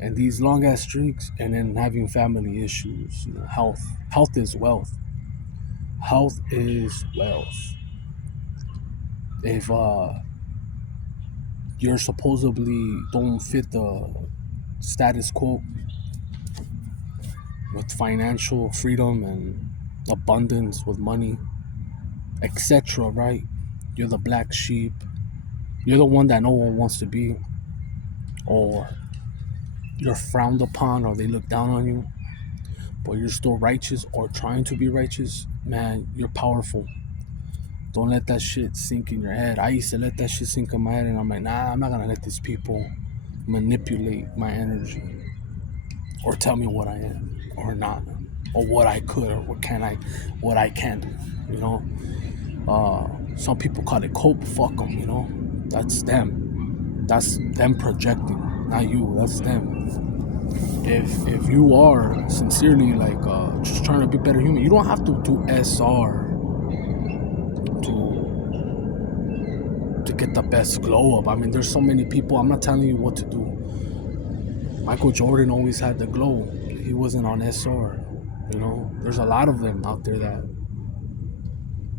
and these long ass streaks, and then having family issues. You know, health is wealth. Health is wealth. If you're supposedly don't fit the status quo with financial freedom and abundance with money, etc., right? You're the black sheep. You're the one that no one wants to be, or you're frowned upon, or they look down on you, but you're still righteous or trying to be righteous. Man, you're powerful. Don't let that shit sink in your head. I used to let that shit sink in my head, and I'm like, nah, I'm not gonna let these people manipulate my energy or tell me what I am or not, or what I could or what I can do. You know, some people call it cope. Fuck them. You know, that's them. That's them projecting, not you. That's them. If you are sincerely like just trying to be a better human, you don't have to do SR to get the best glow up. I mean, there's so many people. I'm not telling you what to do. Michael Jordan always had the glow. He wasn't on SR. You know, there's a lot of them out there that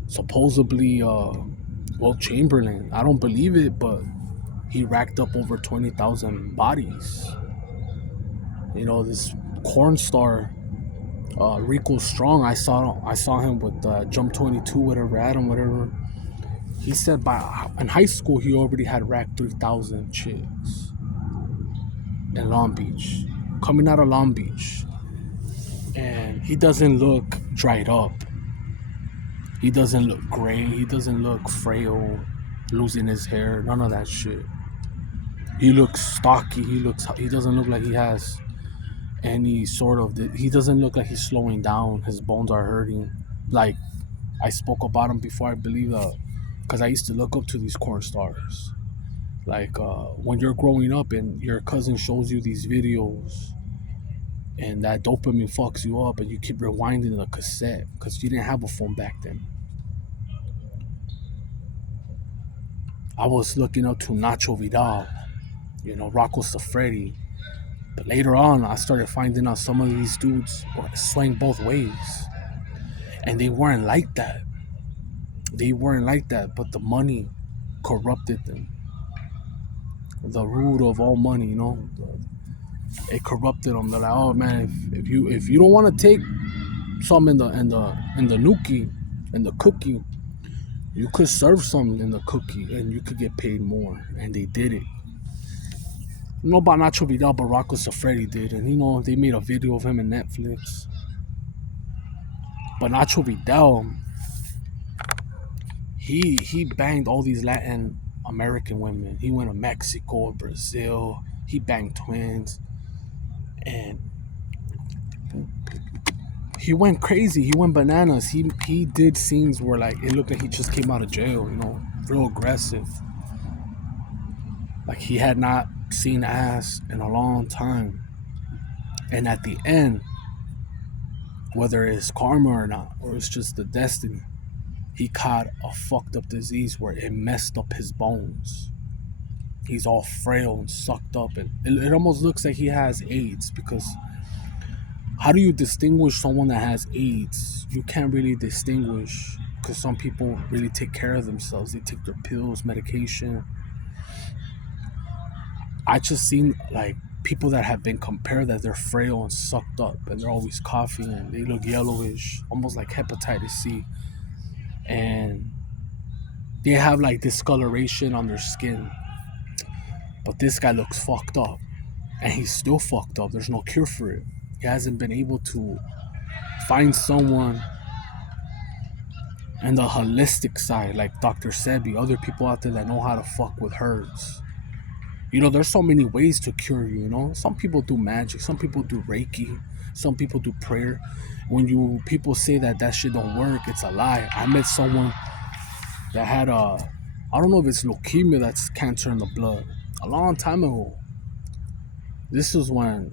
supposedly, Will Chamberlain. I don't believe it, but he racked up over 20,000 bodies. You know, this corn star, Rico Strong. I saw him with Jump 22, whatever, Adam, whatever. He said by in high school he already had racked 3,000 chicks in Long Beach, coming out of Long Beach, and he doesn't look dried up. He doesn't look gray. He doesn't look frail, losing his hair. None of that shit. He looks stocky. He doesn't look like he has any sort of. He doesn't look like he's slowing down. His bones are hurting. Like I spoke about him before. I believe because I used to look up to these corn stars. Like when you're growing up and your cousin shows you these videos and that dopamine fucks you up and you keep rewinding the cassette because you didn't have a phone back then. I was looking up to Nacho Vidal, you know, Rocco Siffredi. But later on, I started finding out some of these dudes were swaying both ways. And they weren't like that. They weren't like that, but the money corrupted them. The root of all money, you know, it corrupted them. They're like, oh man, if you don't want to take some in the nookie, in the cookie, you could serve some in the cookie and you could get paid more. And they did it. You know about Nacho Vidal, but Rocco Siffredi did, and you know they made a video of him in Netflix. But Nacho Vidal, he banged all these Latin American women. He went to Mexico, Brazil. He banged twins, and he went crazy. He went bananas. He did scenes where like it looked like he just came out of jail. You know, real aggressive. Like he had not seen ass in a long time. And at the end, whether it's karma or not, or it's just the destiny, he caught a fucked up disease where it messed up his bones. He's all frail and sucked up, and it almost looks like he has AIDS. Because how do you distinguish someone that has AIDS? You can't really distinguish because some people really take care of themselves. They take their pills, medication. I just seen like people that have been compared that they're frail and sucked up, and they're always coughing and they look yellowish, almost like hepatitis C, and they have like discoloration on their skin. But this guy looks fucked up, and he's still fucked up. There's no cure for it. He hasn't been able to find someone and the holistic side, like Dr. Sebi, other people out there that know how to fuck with herbs. You know, there's so many ways to cure you, you know. Some people do magic, some people do Reiki, some people do prayer. When you people say that shit don't work, it's a lie. I met someone that had I don't know if it's leukemia, that's cancer in the blood, a long time ago. This was when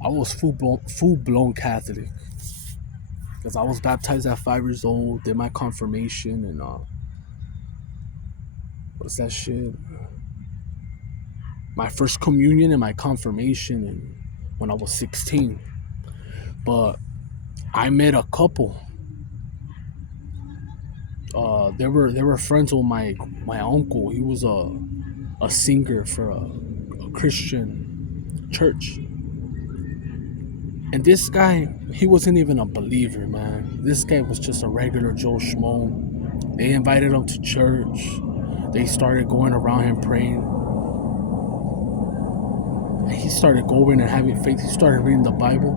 I was full blown Catholic, because I was baptized at 5 years old, did my confirmation, and what's that shit? my first communion and my confirmation when I was 16. But I met a couple. They were friends with my uncle. He was a singer for a Christian church. And this guy, he wasn't even a believer, man. This guy was just a regular Joe Schmo. They invited him to church. They started going around him praying. And he started going and having faith. He started reading the Bible.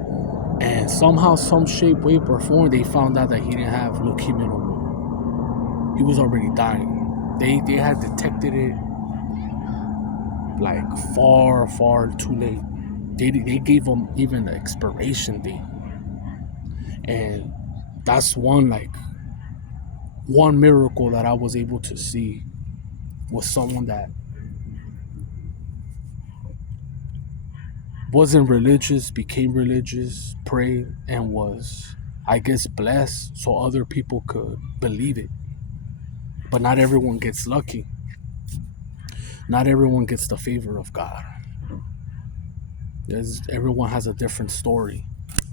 And somehow, some shape, way, or form, they found out that he didn't have leukemia no more. He was already dying. They had detected it like far too late. They gave him even the expiration date. And that's one miracle that I was able to see was someone that wasn't religious, became religious, prayed, and was, I guess, blessed so other people could believe it. But not everyone gets lucky. Not everyone gets the favor of God. Everyone has a different story.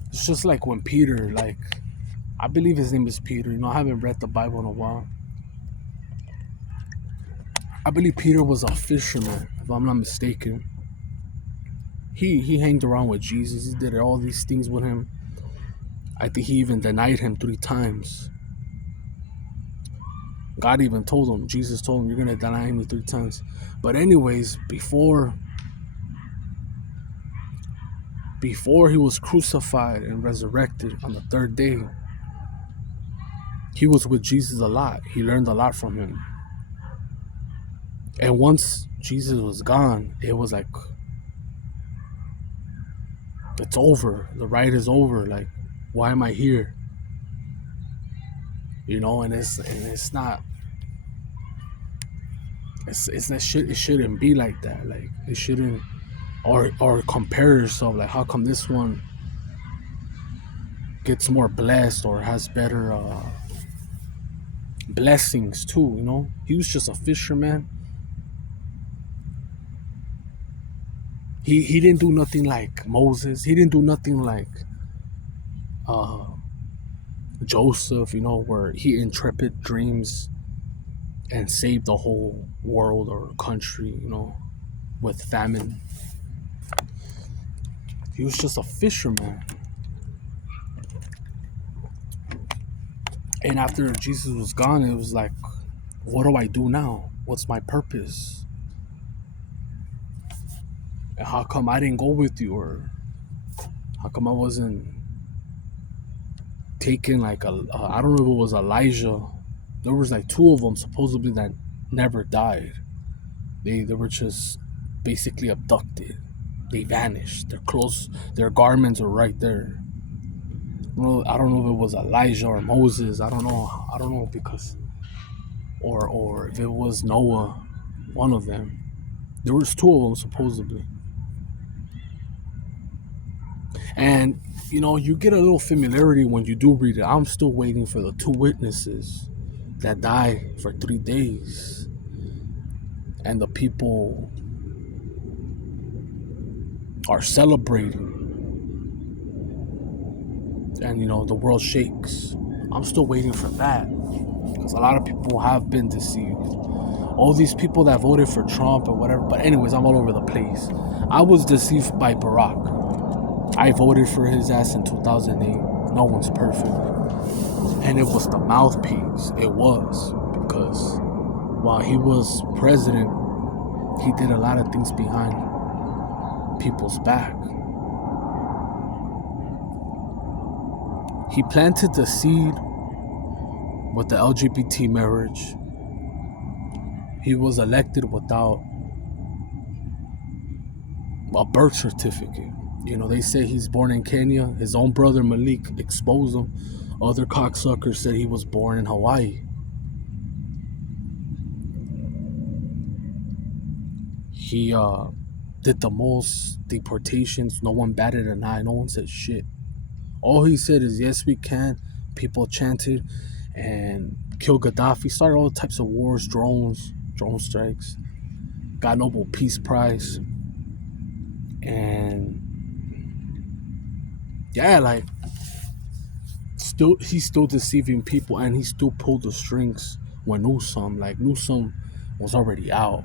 It's just like when Peter, I believe his name is Peter. I haven't read the Bible in a while. I believe Peter was a fisherman, if I'm not mistaken. He hanged around with Jesus. He did all these things with him. I think he even denied him 3 times. God even told him, Jesus told him, you're going to deny me 3 times. But anyways, before he was crucified and resurrected on the 3rd day, he was with Jesus a lot. He learned a lot from him. And once Jesus was gone, it was like, it's over. The ride is over. Like, why am I here? And it's not. It's that shit. It shouldn't be like that. Like, it shouldn't. Or compare yourself. Like, how come this one gets more blessed or has better blessings too? He was just a fisherman. He didn't do nothing like Moses. He didn't do nothing like Joseph, where he intrepid dreams and saved the whole world or country, with famine. He was just a fisherman. And after Jesus was gone, it was like, what do I do now? What's my purpose? And how come I didn't go with you? Or how come I wasn't taken I don't know if it was Elijah. There was 2 of them supposedly that never died. They were just basically abducted. They vanished. Their clothes, their garments were right there. I don't know if it was Elijah or Moses. I don't know because, or if it was Noah, one of them. There was 2 of them supposedly. And you get a little familiarity when you do read it. I'm still waiting for the 2 witnesses that died for 3 days, and the people are celebrating, and the world shakes. I'm still waiting for that, because a lot of people have been deceived. All these people that voted for Trump or whatever. But anyways, I'm all over the place. I was deceived by Barack. I voted for his ass in 2008. No one's perfect. And it was the mouthpiece. It was. Because while he was president, he did a lot of things behind people's back. He planted the seed with the LGBT marriage. He was elected without a birth certificate. They say he's born in Kenya. His own brother Malik exposed him. Other cocksuckers said he was born in Hawaii. He did the most deportations. No one batted an eye. No one said shit. All he said is, yes, we can. People chanted and killed Gaddafi. Started all types of wars, drone strikes. Got Nobel Peace Prize. And yeah, like still he's still deceiving people, and he still pulled the strings when Newsom was already out.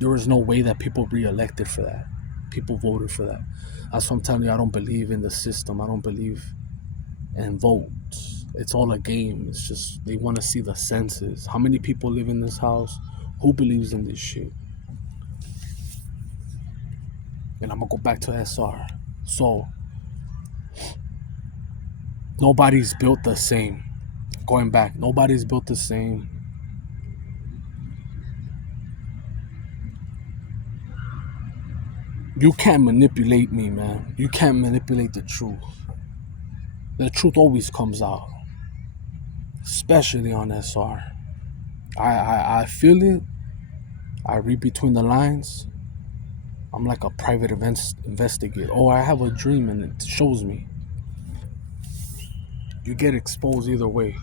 There was no way that people re-elected for that. People voted for that. That's what I'm telling you. I don't believe in the system. I don't believe in votes. It's all a game. It's just they want to see the census. How many people live in this house? Who believes in this shit? And I'm gonna go back to SR. So nobody's built the same. Going back, nobody's built the same. You can't manipulate me, man. You can't manipulate the truth. The truth always comes out, especially on SR. I feel it. I read between the lines. I'm like a private investigator. Oh, I have a dream and it shows me. You get exposed either way.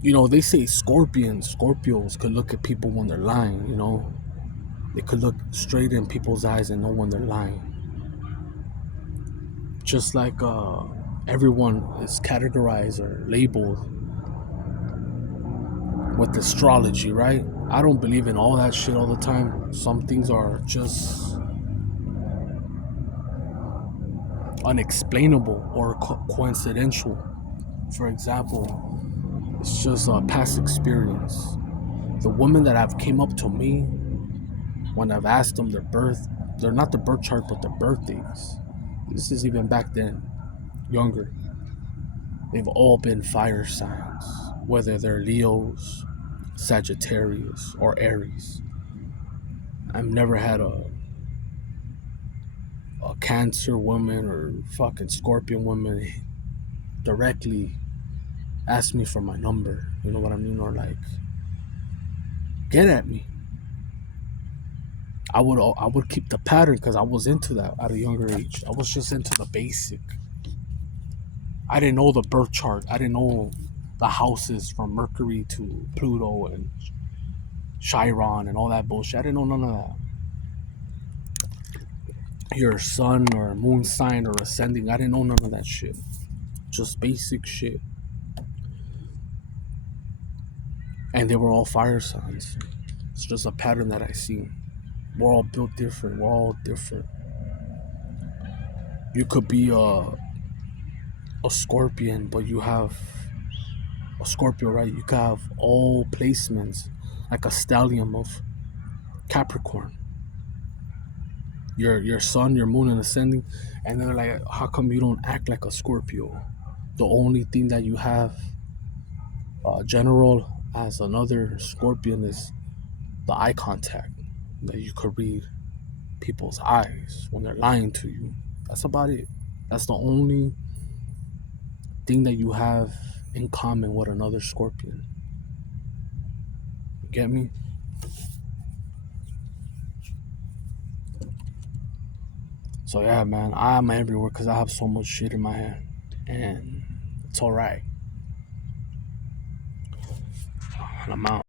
You know, they say Scorpios could look at people when they're lying, you know. They could look straight in people's eyes and know when they're lying. Just like everyone is categorized or labeled with astrology, right? I don't believe in all that shit all the time. Some things are just unexplainable or coincidental. For example, it's just a past experience. The women that have came up to me when I've asked them they're not the birth chart, but the birthdays. This is even back then, younger. They've all been fire signs, whether they're Leos, Sagittarius, or Aries. I've never had a Cancer woman or fucking Scorpion woman directly ask me for my number. You know what I mean? Or like get at me. I would keep the pattern because I was into that at a younger age. I was just into the basic. I didn't know the birth chart. I didn't know the houses from Mercury to Pluto and Chiron and all that bullshit. I didn't know none of that. Your sun or moon sign or ascending. I didn't know none of that shit. Just basic shit. And they were all fire signs. It's just a pattern that I see. We're all built different. We're all different. You could be a Scorpion, but you have a Scorpio, right? You could have all placements like a stellium of Capricorn. Your sun, your moon, and ascending, and then they're like, how come you don't act like a Scorpio? The only thing that you have general as another Scorpion is the eye contact, that you could read people's eyes when they're lying to you. That's about it. That's the only thing that you have in common with another Scorpion. You get me? So yeah, man, I'm everywhere because I have so much shit in my hand, and it's all right. I'm out.